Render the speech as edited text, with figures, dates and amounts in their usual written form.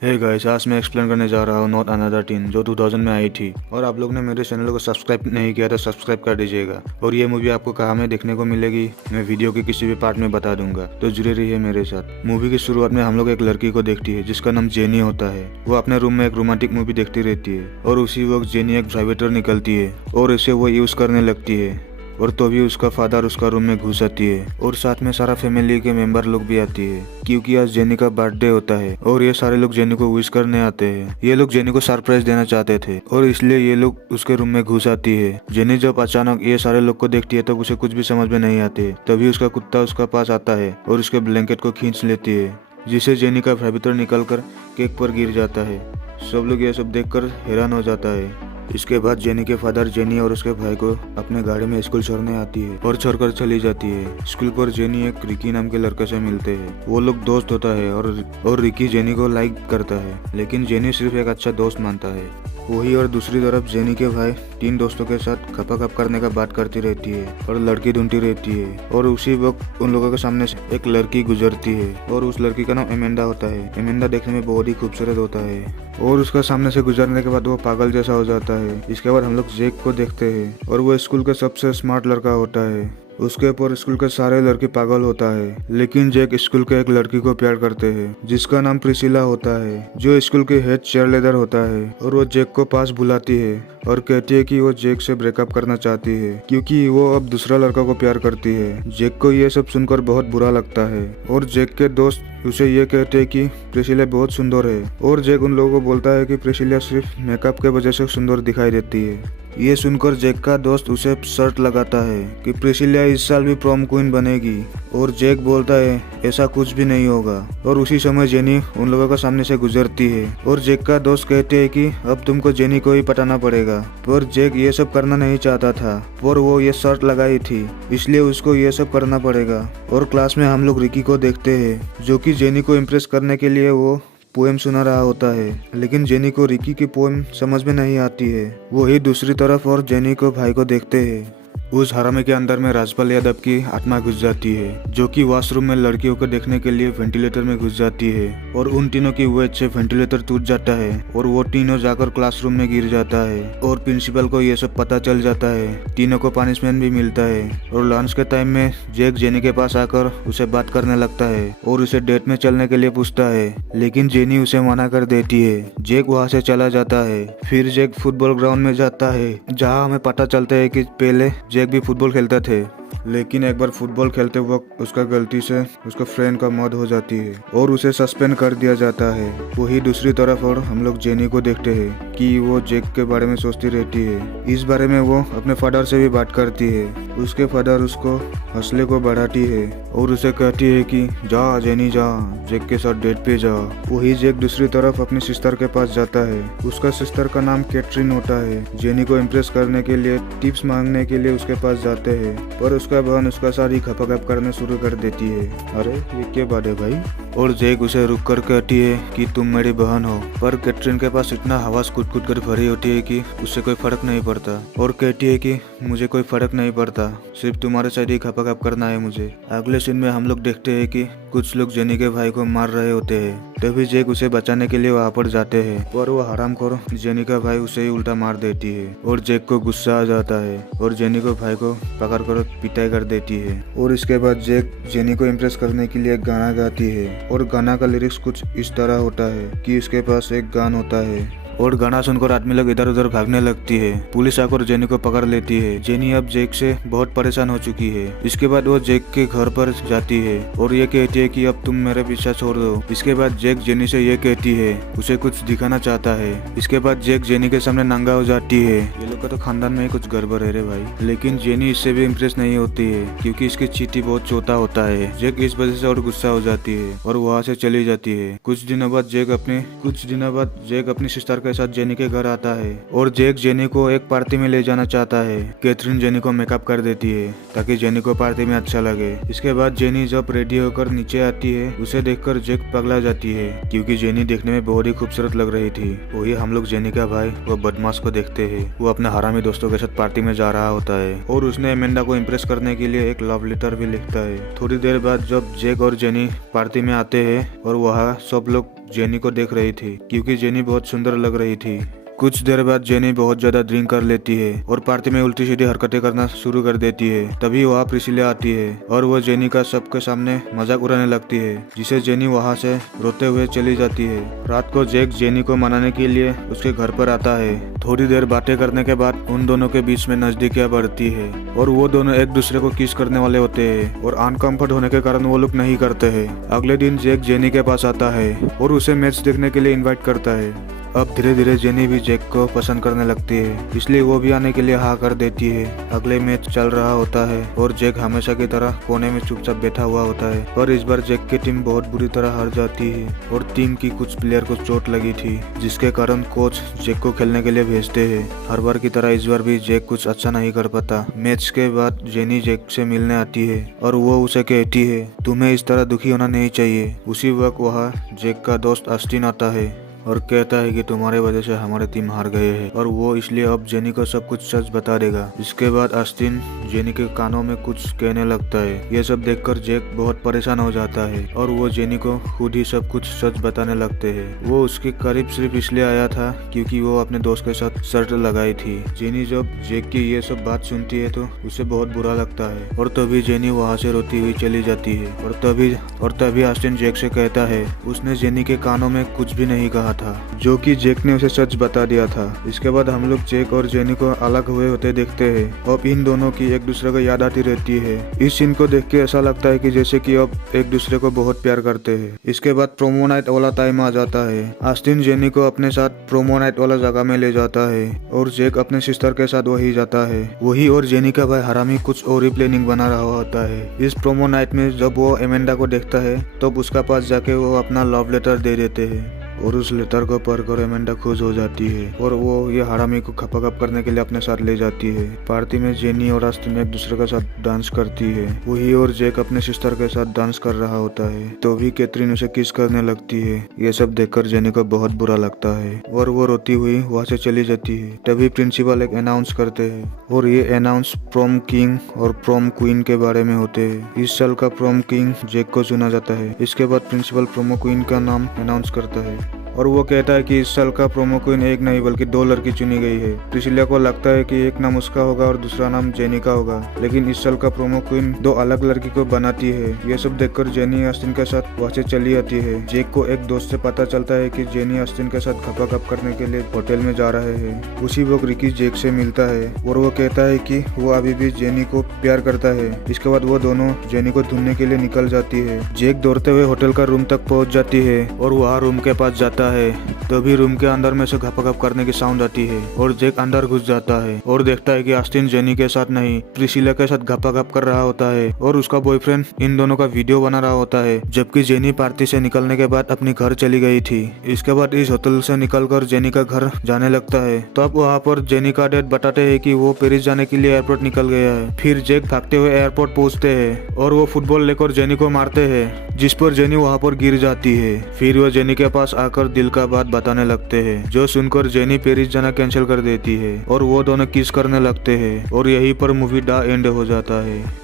Hey guys, आज मैं explain करने जा रहा हूँ नॉट अनदर टीन जो 2000 में आई थी। और आप लोग ने मेरे चैनल को सब्सक्राइब नहीं किया तो सब्सक्राइब कर दीजिएगा। और ये मूवी आपको कहाँ में देखने को मिलेगी मैं वीडियो के किसी भी पार्ट में बता दूंगा, तो जुड़े रहिए मेरे साथ। मूवी की शुरुआत में हम लोग एक लड़की को देखती है जिसका नाम जेनी होता है। वो अपने रूम में एक रोमांटिक मूवी देखती रहती है और उसी वक्त जेनी एक वाइब्रेटर निकलती है और इसे वो यूज करने लगती है। और तो भी उसका फादर उसका रूम में घुस आती है और साथ में सारा फैमिली के मेंबर लोग भी आती है क्योंकि आज जेनी का बर्थडे होता है। और ये सारे लोग जेनी को विश करने आते हैं। ये लोग जेनी को सरप्राइज देना चाहते थे और इसलिए ये लोग उसके रूम में घुस आती है। जेनी जब अचानक ये सारे लोग को देखती है तब उसे कुछ भी समझ में नहीं आते। तभी उसका कुत्ता उसका पास आता है और उसके ब्लैंकेट को खींच लेती है, जिससे जेनी का वाइब्रेटर निकलकर केक पर गिर जाता है। सब लोग ये सब देखकर हैरान हो जाता है। इसके बाद जेनी के फादर जेनी और उसके भाई को अपने गाड़ी में स्कूल छोड़ने आती है और छोड़कर चली जाती है। स्कूल पर जेनी एक रिकी नाम के लड़के से मिलते हैं। वो लोग दोस्त होता है और रिकी जेनी को लाइक करता है, लेकिन जेनी सिर्फ एक अच्छा दोस्त मानता है। वही और दूसरी तरफ जेनी के भाई 3 दोस्तों के साथ खपाखप करने का बात करती रहती है और लड़की ढूंढती रहती है। और उसी वक्त उन लोगों के सामने से एक लड़की गुजरती है और उस लड़की का नाम एमेंडा होता है। एमेंडा देखने में बहुत ही खूबसूरत होता है और उसका सामने से गुजरने के बाद वो पागल जैसा हो जाता है। इसके बाद हम लोग जेक को देखते हैं और वो स्कूल का सबसे स्मार्ट लड़का होता है। उसके ऊपर स्कूल के सारे लड़के पागल होता है, लेकिन जेक स्कूल के एक लड़की को प्यार करते हैं जिसका नाम प्रिसिला होता है, जो स्कूल के हेड चीयरलीडर होता है। और वो जेक को पास बुलाती है और कहती है कि वो जेक से ब्रेकअप करना चाहती है क्योंकि वो अब दूसरा लड़का को प्यार करती है। जेक को ये सब सुनकर बहुत बुरा लगता है और जेक के दोस्त उसे ये कहते हैं कि प्रिसिला बहुत सुंदर है। और जेक उन लोगों को बोलता है कि प्रिसिला सिर्फ मेकअप के वजह से सुंदर दिखाई देती है। ये सुनकर जेक का दोस्त उसे शर्त लगाता है कि प्रिसिला इस साल भी प्रॉम क्वीन बनेगी। और जेक बोलता है ऐसा कुछ भी नहीं होगा। और उसी समय जेनी उन लोगों के सामने से गुजरती है और जेक का दोस्त कहते हैं कि अब तुमको जेनी को ही पटाना पड़ेगा। पर जेक ये सब करना नहीं चाहता था, पर वो ये शर्त लगाई थी इसलिए उसको ये सब करना पड़ेगा। और क्लास में हम लोग रिकी को देखते हैं जो कि जेनी को इम्प्रेस करने के लिए वो पोएम सुना रहा होता है, लेकिन जेनी को रिकी की पोएम समझ में नहीं आती है। वही दूसरी तरफ और जेनी को भाई को देखते हैं। उस हरामे के अंदर में राजपाल यादव की आत्मा घुस जाती है जो कि वॉशरूम में लड़कियों को देखने के लिए वेंटिलेटर में घुस जाती है। और उन तीनों की वजह से वेंटिलेटर टूट जाता है और वो तीनों जाकर क्लासरूम में गिर जाता है। और प्रिंसिपल को ये सब पता चल जाता है। तीनों को पनिशमेंट भी मिलता है। और लंच के टाइम में जेक जेनी के पास आकर उसे बात करने लगता है और उसे डेट में चलने के लिए पूछता है, लेकिन जेनी उसे मना कर देती है। जेक वहाँ से चला जाता है। फिर जेक फुटबॉल ग्राउंड में जाता है जहाँ हमें पता चलता है कि पहले जेक भी फुटबॉल खेलते थे, लेकिन एक बार फुटबॉल खेलते वक्त उसका गलती से उसका फ्रेंड का मौत हो जाती है और उसे सस्पेंड कर दिया जाता है। वही दूसरी तरफ और हम लोग जेनी को देखते हैं कि वो जेक के बारे में सोचती रहती है। इस बारे में वो अपने फादर से भी बात करती है। उसके फादर उसको हौसले को बढ़ाती है और उसे कहती है कि जा जेनी जा, जेक के साथ डेट पे जा। वही जेक दूसरी तरफ अपनी सिस्टर के पास जाता है। उसका सिस्टर का नाम कैटरीन होता है। जेनी को इम्प्रेस करने के लिए टिप्स मांगने के लिए उसके पास जाते हैं, पर उसका बहन उसका सारी खपाखप करना शुरू कर देती है। अरे ये क्या बात है भाई। और जेक उसे रुक कर कहती है कि तुम मेरी बहन हो, पर कैटरीन के पास इतना हवास कूद कूद कर भरी होती है कि उससे कोई फर्क नहीं पड़ता। और कहती है कि मुझे कोई फर्क नहीं पड़ता, सिर्फ तुम्हारे साथ ही खपाखप करना है मुझे। अगले सीन में हम लोग देखते हैं कि कुछ लोग जेनी के भाई को मार रहे होते हैं, तभी जेक उसे बचाने के लिए वहाँ पर जाते हैं, पर वो हरामखोर जेनी का भाई उसे ही उल्टा मार देती है। और जेक को गुस्सा आ जाता है और जेनी को भाई को पकड़ कर पिटाई कर देती है। और इसके बाद जेक जेनी को इम्प्रेस करने के लिए एक गाना गाती है और गाना का लिरिक्स कुछ इस तरह होता है कि उसके पास एक गान होता है और गाना सुनकर आदमी लोग इधर उधर भागने लगती है। पुलिस आकर जेनी को पकड़ लेती है। जेनी अब जेक से बहुत परेशान हो चुकी है। इसके बाद वो जेक के घर पर जाती है और ये कहती है कि अब तुम मेरा पीछा छोड़ दो। इसके बाद जेक जेनी से ये कहती है, उसे कुछ दिखाना चाहता है। इसके बाद जेक जेनी के सामने नंगा हो जाती है। ये लोग का तो खानदान में ही कुछ गड़बड़ है रे भाई। लेकिन जेनी इससे भी इम्प्रेस नहीं होती है क्योंकि इसकी चीटी बहुत चौता होता है। जेक इस वजह से और गुस्सा हो जाती है और वहाँ से चली जाती है। कुछ दिनों बाद जेक अपनी सिस्टर के साथ जेनी के घर आता है और जेक जेनी को एक पार्टी में ले जाना चाहता है। कैथरीन जेनी को मेकअप कर देती है ताकि जेनी को पार्टी में अच्छा लगे। इसके बाद जेनी जब रेडी होकर नीचे आती है उसे देखकर जेक पगला जाती है क्योंकि जेनी देखने में बहुत ही खूबसूरत लग रही थी। वही हम लोग जेनी का भाई वो बदमाश को देखते हैं। वो अपने हरामी दोस्तों के साथ पार्टी में जा रहा होता है और उसने एमेंडा को इम्प्रेस करने के लिए एक लव लेटर भी लिखता है। थोड़ी देर बाद जब जेक और जेनी पार्टी में आते हैं और वहाँ सब लोग जेनी को देख रही थी क्योंकि जेनी बहुत सुंदर लग रही थी। कुछ देर बाद जेनी बहुत ज्यादा ड्रिंक कर लेती है और पार्टी में उल्टी सीधी हरकतें करना शुरू कर देती है। तभी वहाँ प्रिसिला आती है और वो जेनी का सबके सामने मजाक उड़ाने लगती है, जिसे जेनी वहाँ से रोते हुए चली जाती है। रात को जैक जेनी को मनाने के लिए उसके घर पर आता है। थोड़ी देर बातें करने के बाद उन दोनों के बीच में नजदीकियां बढ़ती है और वो दोनों एक दूसरे को किस करने वाले होते हैं और अनकम्फर्ट होने के कारण वो लोग नहीं करते हैं। अगले दिन जैक जेनी के पास आता है और उसे मैच देखने के लिए इन्वाइट करता है। अब धीरे धीरे जेनी भी जैक को पसंद करने लगती है, इसलिए वो भी आने के लिए हाँ कर देती है। अगले मैच चल रहा होता है और जैक हमेशा की तरह कोने में चुपचाप बैठा हुआ होता है और इस बार जैक की टीम बहुत बुरी तरह हार जाती है और टीम की कुछ प्लेयर को चोट लगी थी, जिसके कारण कोच जैक को खेलने के लिए भेजते हैं। हर बार की तरह इस बार भी जैक कुछ अच्छा नहीं कर पाता। मैच के बाद जेनी जैक से मिलने आती है और वो उसे कहती है, तुम्हें इस तरह दुखी होना नहीं चाहिए। उसी वक्त वहाँ जैक का दोस्त अस्टिन आता है और कहता है कि तुम्हारे वजह से हमारे टीम हार गए हैं और वो इसलिए अब जेनी को सब कुछ सच बता देगा। इसके बाद अस्टिन जेनी के कानों में कुछ कहने लगता है। ये सब देखकर जैक बहुत परेशान हो जाता है और वो जेनी को खुद ही सब कुछ सच बताने लगते हैं। वो उसके करीब सिर्फ इसलिए आया था क्योंकि वो अपने दोस्त के साथ शर्त लगाई थी। जेनी जब जैक की ये सब बात सुनती है तो उसे बहुत बुरा लगता है और तभी जेनी वहाँ से रोती हुई चली जाती है और तभी अस्टिन जैक से कहता है उसने जेनी के कानों में कुछ भी नहीं कहा था, जो कि जैक ने उसे सच बता दिया था। इसके बाद हम लोग जैक और जेनी को अलग हुए होते देखते हैं। अब इन दोनों की एक दूसरे को याद आती रहती है। इस सीन को देख के ऐसा लगता है कि जैसे कि अब एक दूसरे को बहुत प्यार करते हैं। इसके बाद प्रोमो नाइट वाला टाइम आ जाता है। अस्टिन जेनी को अपने साथ प्रोमो नाइट वाला जगह में ले जाता है और जैक अपने सिस्टर के साथ वही जाता है। वही और जेनी का भाई हरामी कुछ और ही प्लानिंग बना रहा होता है। इस प्रोमो नाइट में जब वो एमेंडा को देखता है तब उसका पास जाके वो अपना लव लेटर दे देते हैं और उस लेटर को पढ़कर एमेंडा खुश हो जाती है और वो ये हरामी को खपाखप करने के लिए अपने साथ ले जाती है। पार्टी में जेनी और अस्टिन एक दूसरे के साथ डांस करती है। वही और जैक अपने सिस्टर के साथ डांस कर रहा होता है तो भी कैथरीन उसे किस करने लगती है। ये सब देखकर जेनी को बहुत बुरा लगता है और वो रोती हुई वहाँ से चली जाती है। तभी प्रिंसिपल एक अनाउंस करते हैं और ये अनाउंस प्रोम किंग और प्रोम क्वीन के बारे में होते हैं। इस साल का प्रोम किंग जैक को चुना जाता है। इसके बाद प्रिंसिपल प्रोमो क्वीन का नाम अनाउंस करता है और वो कहता है कि इस साल का प्रोमो क्वीन एक नहीं बल्कि 2 लड़की चुनी गई है। प्रिसिला को लगता है कि एक नाम उसका होगा और दूसरा नाम जेनी का होगा, लेकिन इस साल का प्रोमो क्वीन 2 अलग लड़की को बनाती है। ये सब देखकर जेनी अस्टिन के साथ वहाँ से चली आती है। जैक को एक दोस्त से पता चलता है कि जेनी अस्टिन के साथ खपाखप करने के लिए होटल में जा रहे हैं। उसी वक्त रिकी जैक से मिलता है और वो कहता है कि वो अभी भी जेनी को प्यार करता है। इसके बाद वो दोनों जेनी को ढूंढने के लिए निकल जाती है। जैक दौड़ते हुए होटल का रूम तक पहुँच जाती है और वहाँ रूम के पास जाता है। तभी रूम के अंदर में से खपाखप करने की साउंड आती है और जैक अंदर घुस जाता है और देखता है कि अस्टिन जेनी के साथ नहीं प्रिसिला के साथ खपाखप कर रहा होता है और उसका बॉयफ्रेंड इन दोनों का वीडियो बना रहा होता है, जबकि जेनी पार्टी से निकलने के बाद अपनी घर चली गई थी। इसके बाद इस होटल से निकलकर जेनी का घर जाने लगता है। तब वहाँ पर जेनी का डैड बताते हैं कि वो पेरिस जाने के लिए एयरपोर्ट निकल गया है। फिर जैक भागते हुए एयरपोर्ट पहुँचते हैं और वो फुटबॉल लेकर जेनी को मारते हैं, जिस पर जेनी वहाँ पर गिर जाती है। फिर वो जेनी के पास आकर दिल का बात बताने लगते हैं, जो सुनकर जेनी पेरिस जाना कैंसिल कर देती है और वो दोनों किस करने लगते हैं और यहीं पर मूवी दा एंड हो जाता है।